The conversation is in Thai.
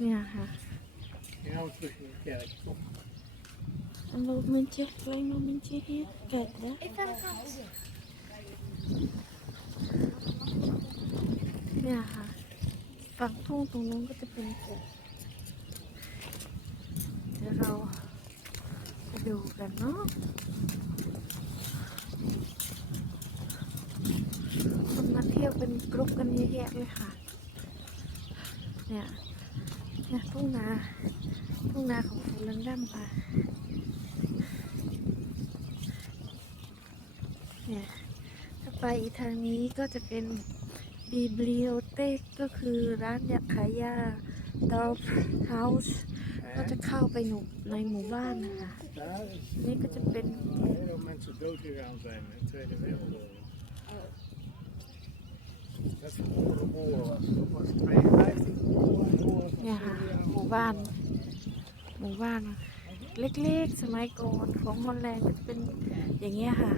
เนี่ยค่ะ En avslutning kärlek. อันโลมินเจไลโนมินเจเฮียแกะนะเนี่ยค่ะฝั่งทุ่งตรงนู้นก็จะเป็นแกะเดี๋ยวเราไปดูกันเนาะคนมาเที่ยวเป็นกรุ๊ปกันเยอะแยะเลยค่ะ เนี่ย นี่ยทุ่งนาทุ่งนาของฟูลันดัมค่ะเนี่ยถ้าไปอีกทางนี้ก็จะเป็นบีบลิโอเตกก็คือร้านยาขายยาดอฟเฮาส์ก็จะเข้าไปหนุในหมู่บ้านนะคะนี่ก็จะเป็น Dat is voor de oorlog. Dat was 52 oorlog เนี่ยค่ะ หมู่ บ้าน หมู่บ้าน เล็กๆ สมัยก่อนของฮอลแลนด์จะเป็นอย่างเงี้ยค่ะ